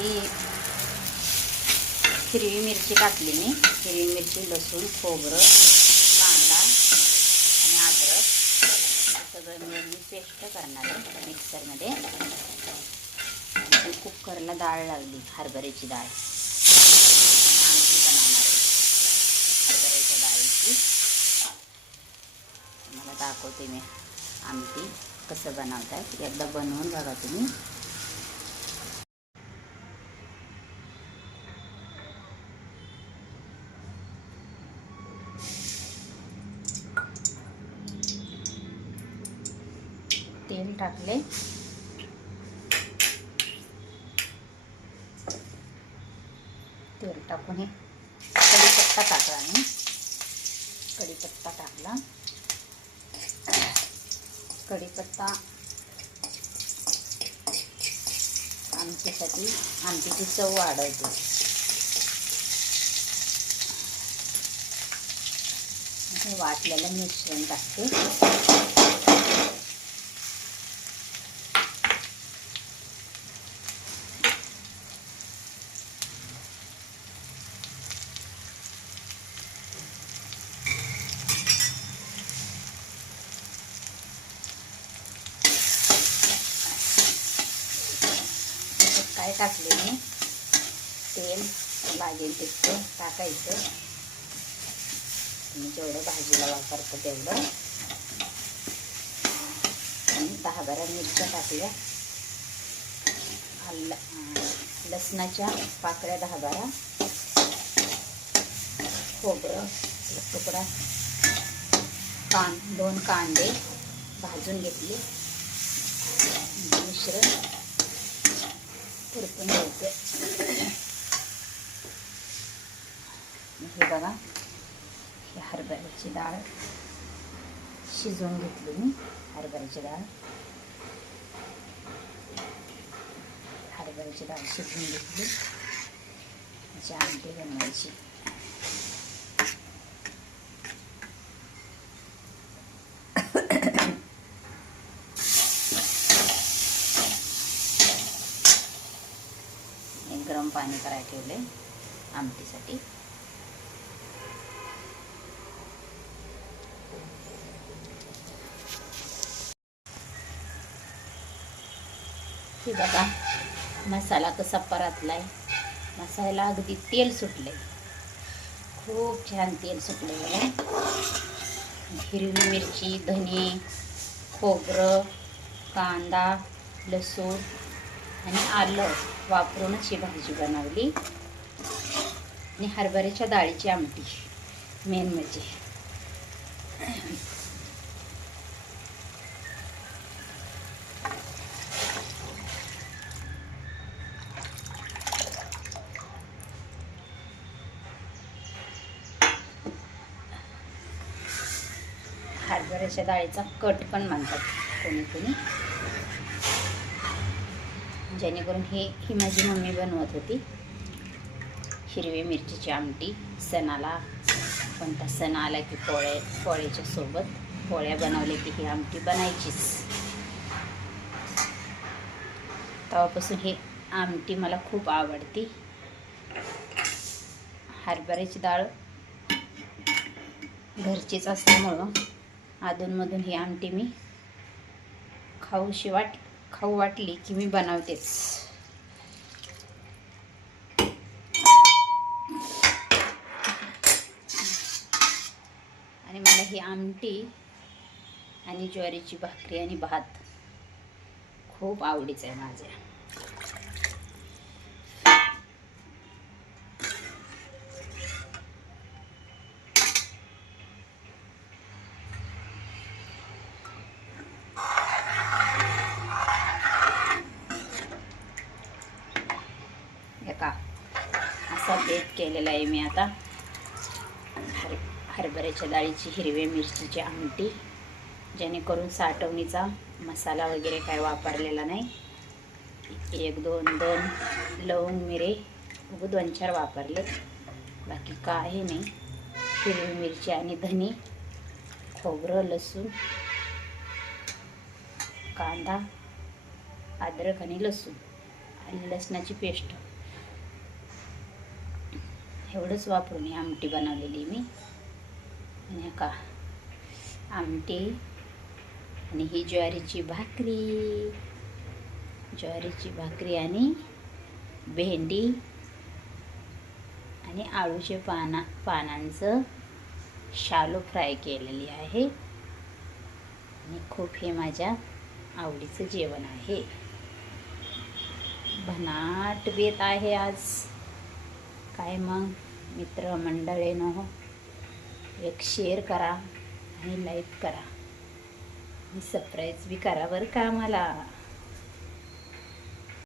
ही हिरवी मिरची टाकली मी. हिरवी मिरची, लसूण, खोबरं, कांदा आणि अद्रक सगळं मिळून मी पेस्ट करणार आहे मिक्सरमध्ये. कुकरला डाळ लावली, हरभऱ्याची डाळ. आमटी बनवणार आहे हरभऱ्याच्या डाळीची. मला दाखवते मी आमटी कसं बनवतात. एकदा बनवून बघा तुम्ही. तेल टाकले. तेल टाकून हे कढीपत्ता टाकला मी. कढीपत्ता टाकला. कढीपत्ता आमटीसाठी, आमटीची चव वाढवते. हे वाटलेलं मिश्रण टाकते. काय टाकले मी, तेल लागेल तितकं टाकायचं. मी जेवढं भाजीला वापरतो तेवढं. आणि 10-12 मिरच्या टाकल्या. लसणाच्या पाकळ्या 10-12. खोबरं तुकडा, 2 कांदे भाजून घेतले. मिश्रण परतून घ्यायचं. हे बघा, ही हरभऱ्याची डाळ शिजवून घेतली मी. हरभऱ्याची डाळ शिजवून घेतली. त्याची आमटी बनवायची. गरम पाणी करायला ठेवले आमटीसाठी. हे बघा मसाला कसा परतलाय. मसाला अगदी तेल सुटले, खूप छान तेल सुटले बघा. हिरवी मिरची, धने, खोबरं, कांदा, लसूण आणि आलं वापरूनच ही भाजी बनवली. आणि हरभऱ्याच्या डाळीची आमटी मेन म्हणजे. हरभऱ्याच्या डाळीचा कट पण म्हणतात कोणी कोणी. जेणेकरून ही माझी मम्मी बनवत होती. हिरवी मिरचीची आमटी सणाला, कोणता सण आला की पोळ्याच्या सोबत पोळ्या बनवले की ही आमटी बनायचीच. तेव्हापासून ही आमटी मला खूप आवडती. हरभऱ्याची डाळ घरचीच असल्यामुळं अधूनमधून ही आमटी मी खाऊ वाटली की मी बनवतेच. आणि मला ही आमटी आणि ज्वारीची भाकरी आणि भात खूप आवडीचं आहे माझ्या. असा बेत केलेला आहे मी आता. हरभऱ्याच्या डाळीची हिरव्या मिरचीची आमटी, जेणेकरून साठवणीचा मसाला वगैरे काय वापरलेला नाही. 1-2 लवंग मिरे 2-4 वापरले, बाकी काही नाही. हिरवी मिरची आणि धने, खोबरं, लसूण, कांदा, अद्रक आणि लसूण आलं लसणाची पेस्ट एवढंच वापरून ही आमटी बनवलेली मी. आणि का आमटी आणि ही ज्वारीची भाकरी आणि भेंडी आणि आळूचे पानांचं शालो फ्राय केलेली आहे. आणि खूप हे माझ्या आवडीचं जेवण आहे. भन्नाट बेत आहे आज. काय मग मित्रमंडळींनो, एक शेअर करा आणि लाईक करा आणि सबस्क्राईब बी करा बरं का मला.